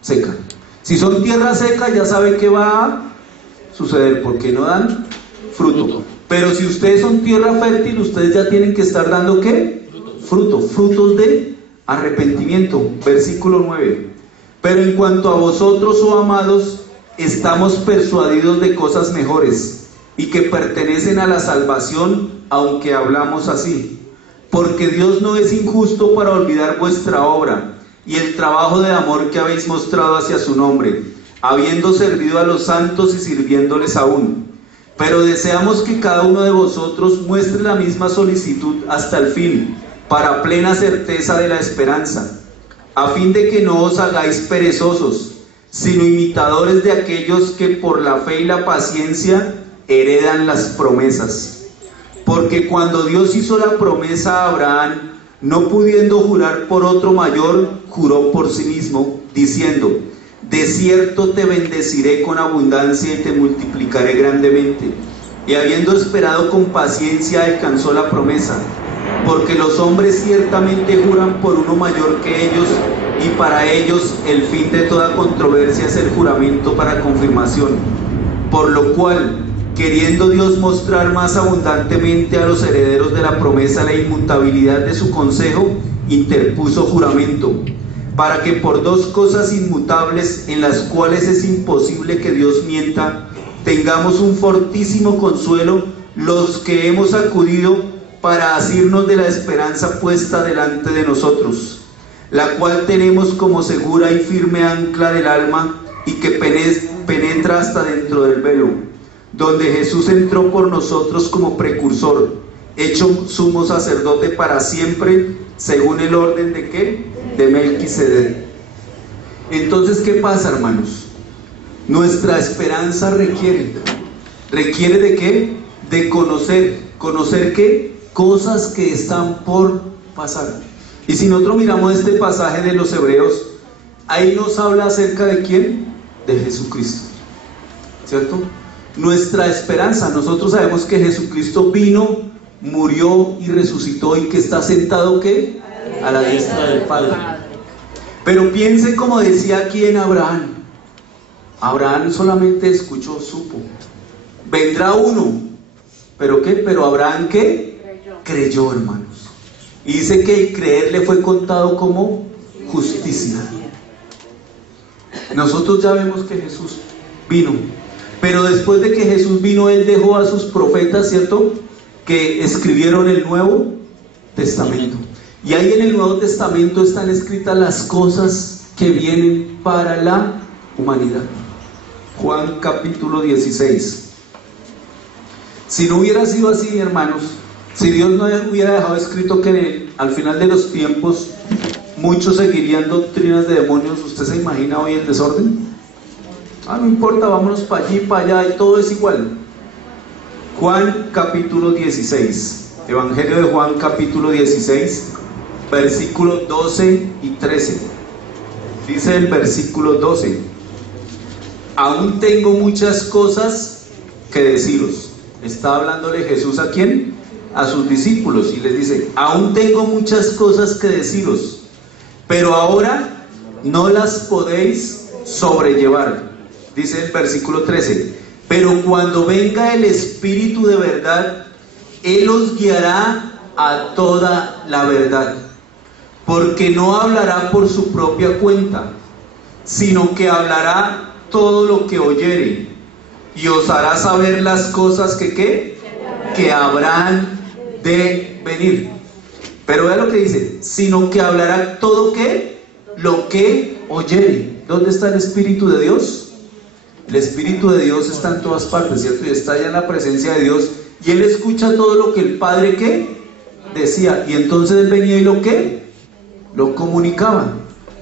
seca? Si son tierra seca, ya saben qué va a suceder, porque no dan fruto. Pero si ustedes son tierra fértil, ustedes ya tienen que estar dando ¿qué? Frutos de arrepentimiento. Versículo 9. Pero en cuanto a vosotros, oh amados, estamos persuadidos de cosas mejores y que pertenecen a la salvación, aunque hablamos así. Porque Dios no es injusto para olvidar vuestra obra y el trabajo de amor que habéis mostrado hacia su nombre, habiendo servido a los santos y sirviéndoles aún. Pero deseamos que cada uno de vosotros muestre la misma solicitud hasta el fin, para plena certeza de la esperanza, a fin de que no os hagáis perezosos, sino imitadores de aquellos que por la fe y la paciencia heredan las promesas. Porque cuando Dios hizo la promesa a Abraham, no pudiendo jurar por otro mayor, juró por sí mismo, diciendo: de cierto te bendeciré con abundancia y te multiplicaré grandemente. Y habiendo esperado con paciencia, alcanzó la promesa. Porque los hombres ciertamente juran por uno mayor que ellos, y para ellos el fin de toda controversia es el juramento para confirmación. Por lo cual, queriendo Dios mostrar más abundantemente a los herederos de la promesa la inmutabilidad de su consejo, interpuso juramento, para que por dos cosas inmutables, en las cuales es imposible que Dios mienta, tengamos un fortísimo consuelo los que hemos acudido para asirnos de la esperanza puesta delante de nosotros, la cual tenemos como segura y firme ancla del alma, y que penetra hasta dentro del velo, donde Jesús entró por nosotros como precursor, hecho sumo sacerdote para siempre, según el orden de ¿qué? De Melquisedec. Entonces, ¿qué pasa, hermanos? Nuestra esperanza requiere ¿de qué? De conocer ¿qué? Cosas que están por pasar. Y si nosotros miramos este pasaje de los Hebreos, ahí nos habla acerca de ¿quién? De Jesucristo, ¿cierto? Nuestra esperanza, nosotros sabemos que Jesucristo vino, murió y resucitó, y que está sentado ¿qué? A la diestra del Padre. Pero piense, como decía aquí en Abraham. Abraham solamente escuchó, supo. Vendrá uno, ¿pero qué? Pero Abraham ¿qué? Creyó, hermanos. Y dice que el creer le fue contado como justicia. Nosotros ya vemos que Jesús vino, pero después de que Jesús vino, Él dejó a sus profetas, ¿cierto?, que escribieron el Nuevo Testamento. Y ahí en el Nuevo Testamento están escritas las cosas que vienen para la humanidad. Juan capítulo 16. Si no hubiera sido así, hermanos, si Dios no hubiera dejado escrito que al final de los tiempos muchos seguirían doctrinas de demonios, ¿usted se imagina hoy el desorden? No importa, vámonos para allí, para allá, y todo es igual. Juan capítulo 16, Evangelio de Juan capítulo 16, versículos 12 y 13. Dice el versículo 12: aún tengo muchas cosas que deciros. Está hablándole Jesús ¿a quién? A sus discípulos, y les dice: aún tengo muchas cosas que deciros, pero ahora no las podéis sobrellevar. Dice el versículo 13: pero cuando venga el Espíritu de verdad, Él os guiará a toda la verdad, porque no hablará por su propia cuenta, sino que hablará todo lo que oyere, y os hará saber las cosas que ¿qué? Que habrán de venir. Pero vea lo que dice: sino que hablará todo ¿qué? Lo que oyere. ¿Dónde está el Espíritu de Dios? El Espíritu de Dios está en todas partes, ¿cierto? Y está allá en la presencia de Dios, y Él escucha todo lo que el Padre ¿qué? Decía, y entonces Él venía y lo ¿qué? Lo comunicaba,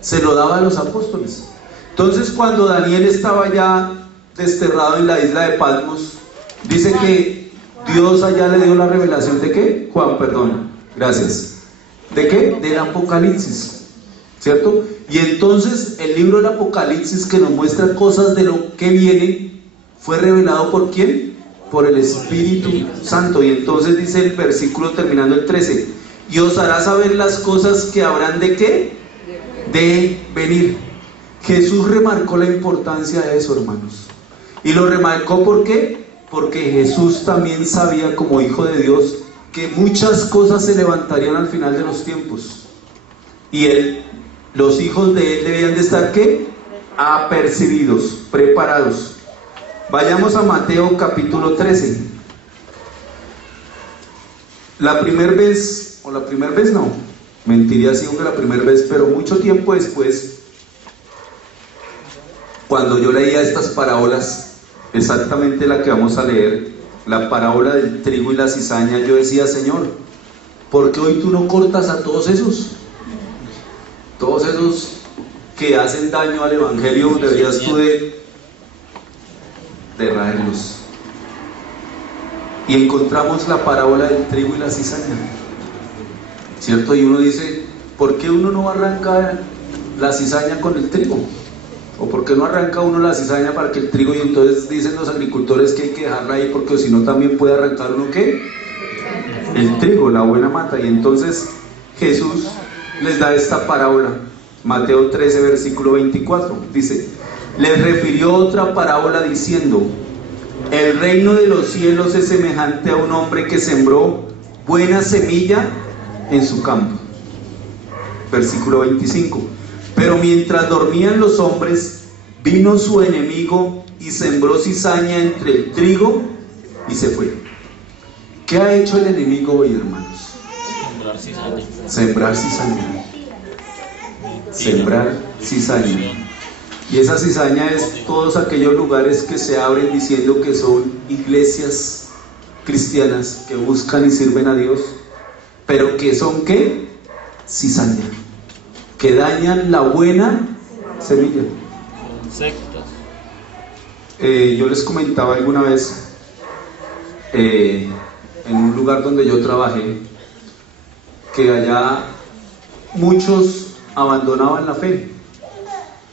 se lo daba a los apóstoles. Entonces, cuando Daniel estaba ya desterrado en la isla de Patmos, dice que Dios allá le dio la revelación de ¿qué? Juan, perdón, gracias. ¿De qué? Del Apocalipsis, ¿cierto? Y entonces el libro del Apocalipsis, que nos muestra cosas de lo que viene, fue revelado ¿por quién? Por el Espíritu Santo. Y entonces dice el versículo terminando el 13: y os hará saber las cosas que habrán de ¿qué? De venir. Jesús remarcó la importancia de eso, hermanos. Y lo remarcó ¿por qué? Porque Jesús también sabía, como hijo de Dios, que muchas cosas se levantarían al final de los tiempos. Y los hijos de él debían de estar ¿qué? Apercibidos, preparados. Vayamos a Mateo capítulo 13. La primera vez no, mentiría si digo que la primera vez, pero mucho tiempo después, cuando yo leía estas parábolas, exactamente la que vamos a leer, la parábola del trigo y la cizaña, yo decía: Señor, ¿por qué hoy tú no cortas a todos esos que hacen daño al evangelio? Deberías tú de raerlos. Y encontramos la parábola del trigo y la cizaña, ¿cierto? Y uno dice: ¿por qué uno no arranca la cizaña con el trigo? ¿O por qué no arranca uno la cizaña para que el trigo? Y entonces dicen los agricultores que hay que dejarla ahí, porque si no también puede arrancar uno ¿qué? El trigo, la buena mata. Y entonces Jesús les da esta parábola. Mateo 13 versículo 24 dice: les refirió otra parábola diciendo: el reino de los cielos es semejante a un hombre que sembró buena semilla en su campo. Versículo 25: pero mientras dormían los hombres, vino su enemigo y sembró cizaña entre el trigo y se fue. ¿Qué ha hecho el enemigo hoy, hermanos? Sembrar cizaña. Sembrar cizaña. Sembrar cizaña. Y esa cizaña es todos aquellos lugares que se abren diciendo que son iglesias cristianas que buscan y sirven a Dios, pero que son ¿qué? Cizaña, que dañan la buena semilla. Sectas. Yo les comentaba alguna vez en un lugar donde yo trabajé que allá muchos abandonaban la fe,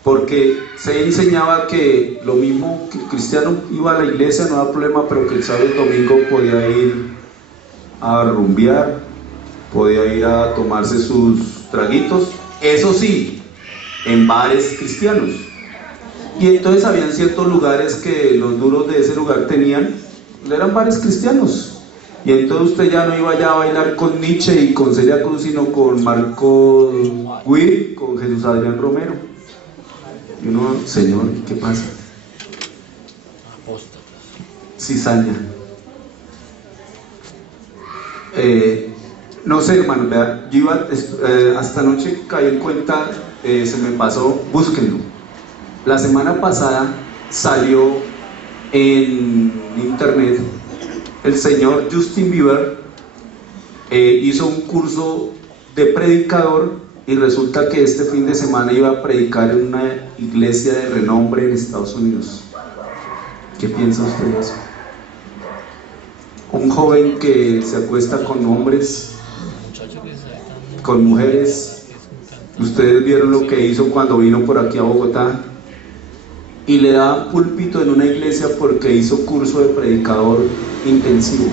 porque se enseñaba que lo mismo que el cristiano iba a la iglesia, no da problema, pero que el sábado y domingo podía ir a rumbear, podía ir a tomarse sus traguitos, eso sí, en bares cristianos. Y entonces habían ciertos lugares que los duros de ese lugar eran bares cristianos. Y entonces usted ya no iba allá a bailar con Nietzsche y con Celia Cruz, sino con Marco Witt, con Jesús Adrián Romero. Y uno: Señor, ¿qué pasa? Apóstatas. Cizaña. No sé, hermano, vea, yo iba, hasta anoche caí en cuenta, se me pasó, búsquenlo. La semana pasada salió en internet el señor Justin Bieber, hizo un curso de predicador, y resulta que este fin de semana iba a predicar en una iglesia de renombre en Estados Unidos. ¿Qué piensa usted de eso? Un joven que se acuesta con hombres, con mujeres. Ustedes vieron lo que hizo cuando vino por aquí a Bogotá, y le da púlpito en una iglesia porque hizo curso de predicador intensivo.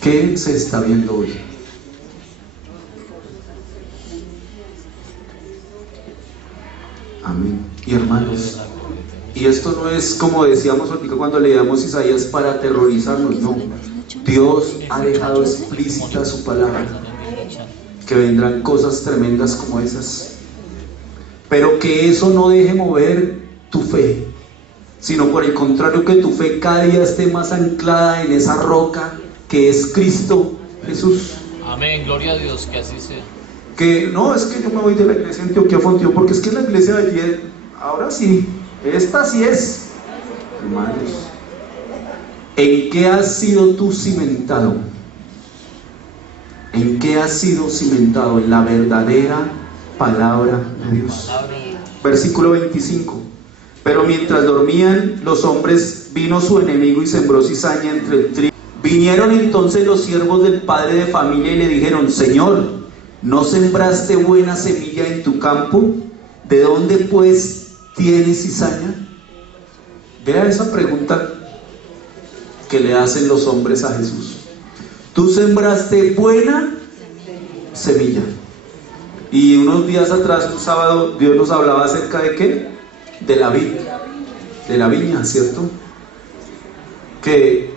¿Qué se está viendo hoy? Amén. Y hermanos, y esto no es como decíamos ahorita cuando leíamos Isaías para aterrorizarnos, no. Dios ha dejado explícita su palabra, que vendrán cosas tremendas como esas, pero que eso no deje mover tu fe, sino por el contrario, que tu fe cada día esté más anclada en esa roca que es Cristo Jesús. Amén, gloria a Dios, que así sea. Que no, es que yo me voy de la iglesia de Antioquía Fonteo, porque es que la iglesia de ayer, ahora sí, esta sí es. Hermanos, ¿en qué has sido tú cimentado? ¿En qué has sido cimentado? En la verdadera palabra de Dios. Versículo 25: Pero mientras dormían los hombres, vino su enemigo y sembró cizaña entre el trigo. Vinieron entonces los siervos del padre de familia y le dijeron: Señor, ¿no sembraste buena semilla en tu campo? ¿De dónde pues tienes cizaña? Vea esa pregunta que le hacen los hombres a Jesús. Tú sembraste buena semilla. Y unos días atrás, un sábado, Dios nos hablaba acerca de ¿qué? De la viña, ¿cierto? Que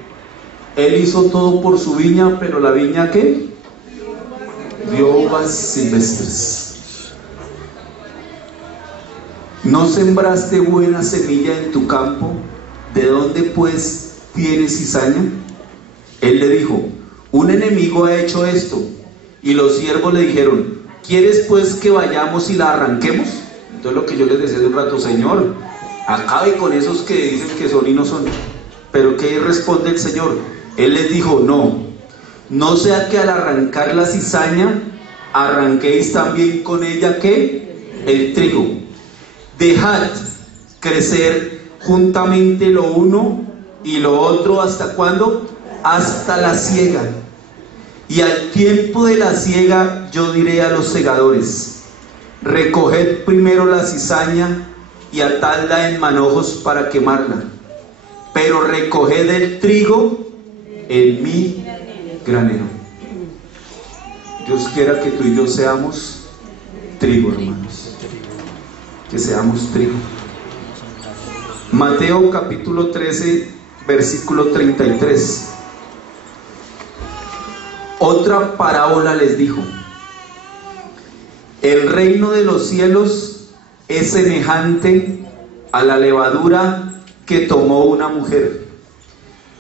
Él hizo todo por su viña, pero la viña ¿qué? Dio uvas silvestres. ¿No sembraste buena semilla en tu campo? ¿De dónde pues tienes cizaña? Él le dijo: un enemigo ha hecho esto. Y los siervos le dijeron: ¿quieres pues que vayamos y la arranquemos? Entonces lo que yo les decía de un rato: Señor, acabe con esos que dicen que son y no son. Pero ¿qué responde el Señor? Él les dijo: no sea que al arrancar la cizaña arranquéis también con ella ¿qué? El trigo. Dejad crecer juntamente lo uno y lo otro. ¿Hasta cuándo? Hasta la siega. Y al tiempo de la siega yo diré a los segadores: recoged primero la cizaña y atadla en manojos para quemarla, pero recoged el trigo en mi granero. Dios quiera que tú y yo seamos trigo, hermanos. Que seamos trigo. Mateo capítulo 13, versículo 33. Otra parábola les dijo: el reino de los cielos es semejante a la levadura que tomó una mujer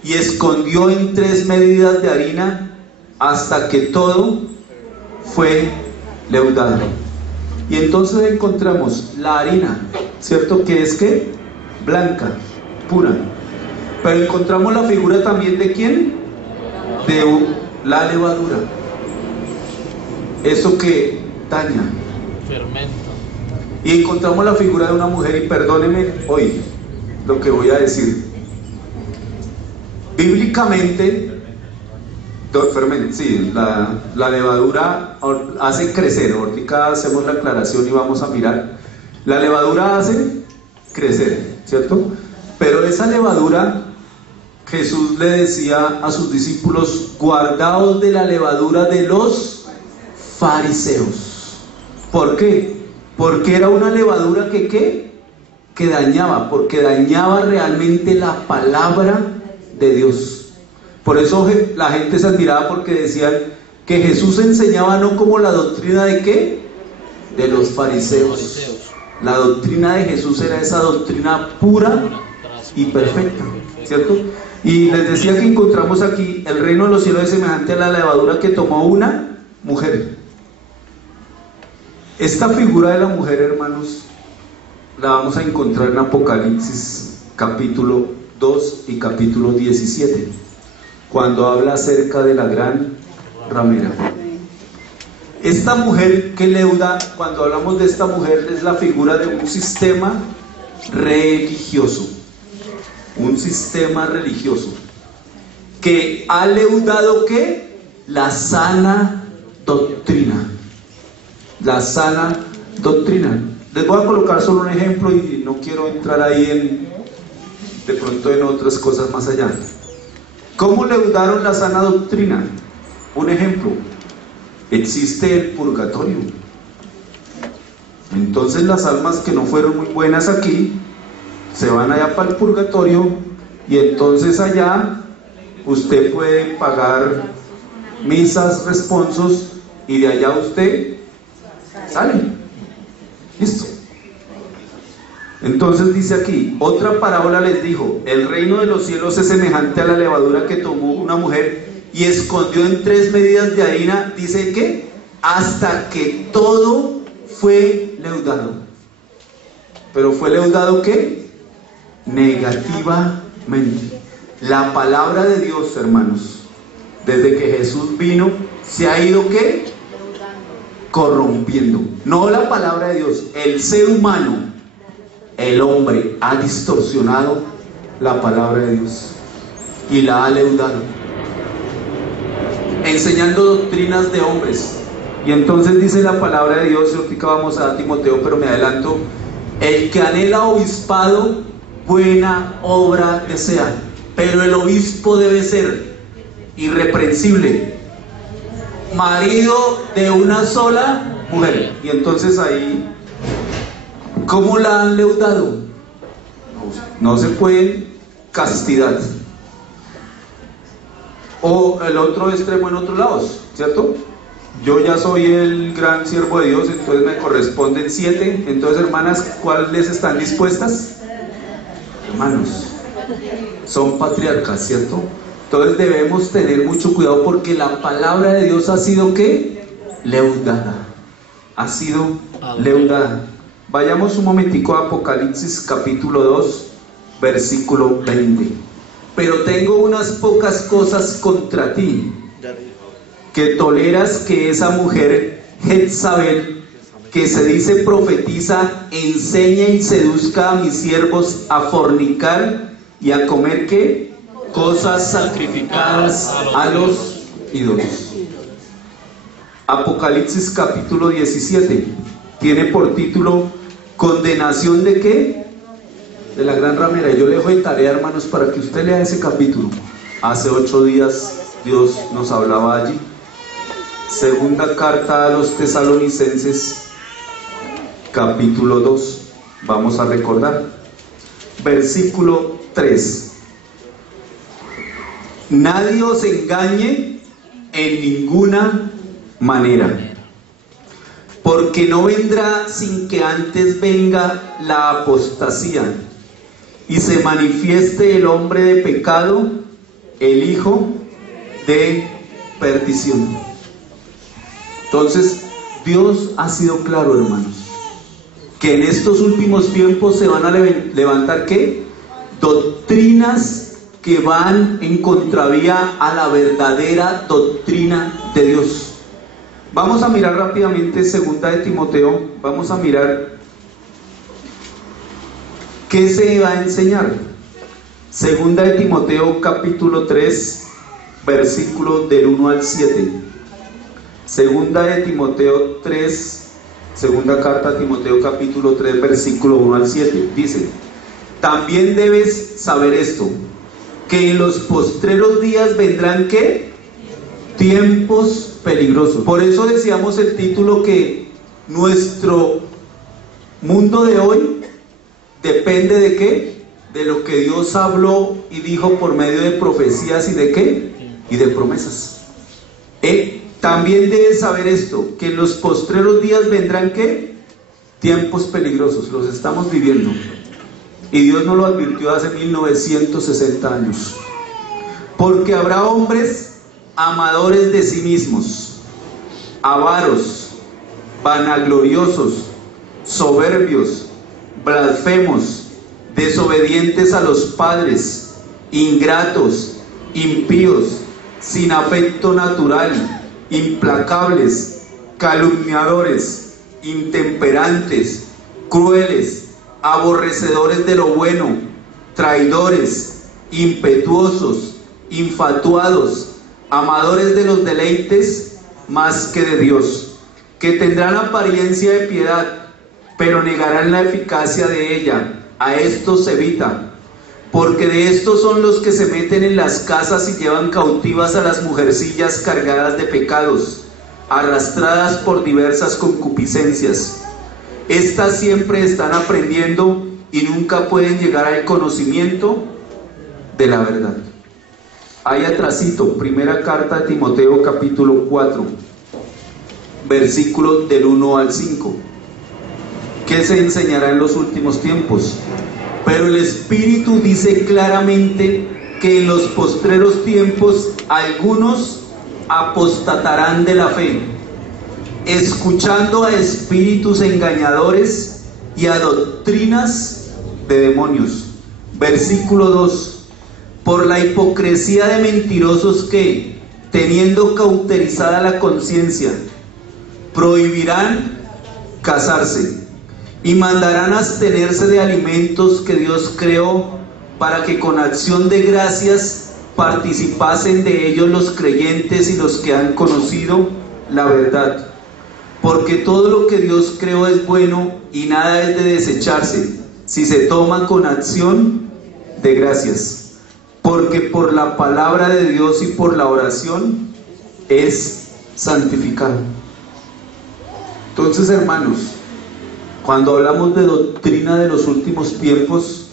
y escondió en 3 medidas de harina hasta que todo fue leudado. Y entonces encontramos la harina, ¿cierto? Que es que blanca, pura. Pero encontramos la figura también de ¿quién? De la levadura. Eso que daña. Fermento. Y encontramos la figura de una mujer, y perdónenme hoy lo que voy a decir. Bíblicamente, sí, la levadura hace crecer. Ahorita hacemos la aclaración y vamos a mirar. La levadura hace crecer, ¿cierto? Pero esa levadura, Jesús le decía a sus discípulos: guardaos de la levadura de los fariseos. ¿Por qué? Porque era una levadura que ¿qué? Que dañaba, porque dañaba realmente la palabra de Dios. Por eso la gente se admiraba, porque decían que Jesús enseñaba no como la doctrina de ¿qué? De los fariseos. La doctrina de Jesús era esa doctrina pura y perfecta, ¿cierto? Y les decía que encontramos aquí: el reino de los cielos es semejante a la levadura que tomó una mujer. Esta figura de la mujer, hermanos, la vamos a encontrar en Apocalipsis capítulo 2 y capítulo 17, cuando habla acerca de la gran ramera. Esta mujer que leuda, cuando hablamos de esta mujer, es la figura de un sistema religioso. Un sistema religioso que ha leudado ¿qué? La sana doctrina. La sana doctrina. Les voy a colocar solo un ejemplo y no quiero entrar ahí de pronto en otras cosas más allá. ¿Cómo leudaron la sana doctrina? Un ejemplo: existe el purgatorio. Entonces las almas que no fueron muy buenas aquí se van allá para el purgatorio, y entonces allá usted puede pagar misas, responsos, y de allá usted sale. Listo. Entonces dice aquí: otra parábola les dijo: el reino de los cielos es semejante a la levadura que tomó una mujer y escondió en 3 medidas de harina, dice que hasta que todo fue leudado. Pero fue leudado ¿qué? Negativamente. La palabra de Dios, hermanos, desde que Jesús vino, se ha ido ¿qué? Corrompiendo. No la palabra de Dios, el ser humano el hombre ha distorsionado la palabra de Dios y la ha leudado, enseñando doctrinas de hombres. Y entonces dice la palabra de Dios, ahorita vamos a Timoteo, pero me adelanto: el que anhela obispado, buena obra desea, pero el obispo debe ser irreprensible, marido de una sola mujer. Y entonces ahí, ¿cómo la han leudado? No se puede, castidad. O el otro extremo en otros lados, ¿cierto? Yo ya soy el gran siervo de Dios, entonces me corresponden 7. Entonces, hermanas, ¿cuáles están dispuestas? Hermanos, son patriarcas, ¿cierto? Entonces debemos tener mucho cuidado, porque la palabra de Dios ha sido, ¿qué? Leudada. Ha sido leudada. Vayamos un momentico a Apocalipsis capítulo 2, versículo 20. Pero tengo unas pocas cosas contra ti, que toleras que esa mujer Jezabel, que se dice profetiza, enseñe y seduzca a mis siervos a fornicar y a comer, ¿qué? Cosas sacrificadas a los ídolos. Apocalipsis capítulo 17 tiene por título ¿condenación de qué? De la gran ramera. Yo le dejo de tarea, hermanos, para que usted lea ese capítulo. Hace 8 días Dios nos hablaba allí. Segunda carta a los tesalonicenses, capítulo 2. Vamos a recordar. Versículo 3. Nadie os engañe en ninguna manera, porque no vendrá sin que antes venga la apostasía y se manifieste el hombre de pecado, el hijo de perdición. Entonces, Dios ha sido claro, hermanos, que en estos últimos tiempos se van a levantar, ¿qué? Doctrinas que van en contravía a la verdadera doctrina de Dios. Vamos a mirar rápidamente 2 de Timoteo, vamos a mirar qué se va a enseñar. 2 de Timoteo capítulo 3, versículo del 1 al 7. 2 de Timoteo 3, segunda carta a Timoteo capítulo 3, versículo 1 al 7. Dice: también debes saber esto, que en los postreros días vendrán, ¿qué? Tiempos peligrosos. Por eso decíamos el título, que nuestro mundo de hoy depende de qué? De lo que Dios habló y dijo por medio de profecías y de qué? Y de promesas. También debes saber esto, que en los postreros días vendrán, ¿qué? Tiempos peligrosos. Los estamos viviendo. Y Dios nos lo advirtió hace 1960 años. Porque habrá hombres amadores de sí mismos, avaros, vanagloriosos, soberbios, blasfemos, desobedientes a los padres, ingratos, impíos, sin afecto natural, implacables, calumniadores, intemperantes, crueles, aborrecedores de lo bueno, traidores, impetuosos, infatuados, amadores de los deleites más que de Dios, que tendrán apariencia de piedad, pero negarán la eficacia de ella. A estos evita, porque de estos son los que se meten en las casas y llevan cautivas a las mujercillas cargadas de pecados, arrastradas por diversas concupiscencias. Estas siempre están aprendiendo y nunca pueden llegar al conocimiento de la verdad. Ahí atrásito, primera carta a Timoteo capítulo 4, versículos del 1 al 5. ¿Qué se enseñará en los últimos tiempos? Pero el Espíritu dice claramente que en los postreros tiempos algunos apostatarán de la fe, escuchando a espíritus engañadores y a doctrinas de demonios. Versículo 2. Por la hipocresía de mentirosos que, teniendo cauterizada la conciencia, prohibirán casarse y mandarán abstenerse de alimentos que Dios creó para que con acción de gracias participasen de ellos los creyentes y los que han conocido la verdad. Porque todo lo que Dios creó es bueno y nada es de desecharse si se toma con acción de gracias. Porque por la palabra de Dios y por la oración es santificado. Entonces, hermanos, cuando hablamos de doctrina de los últimos tiempos,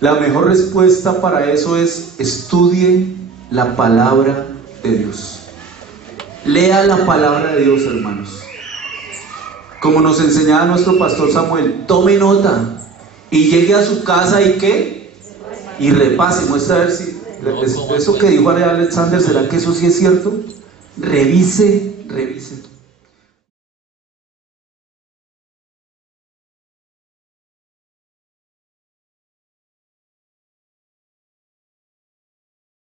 la mejor respuesta para eso es: estudie la palabra de Dios. Lea la palabra de Dios, hermanos. Como nos enseñaba nuestro pastor Samuel, tome nota y llegue a su casa y ¿qué? Y repase, muestra a ver si eso que dijo Alexander, ¿será que eso sí es cierto? Revise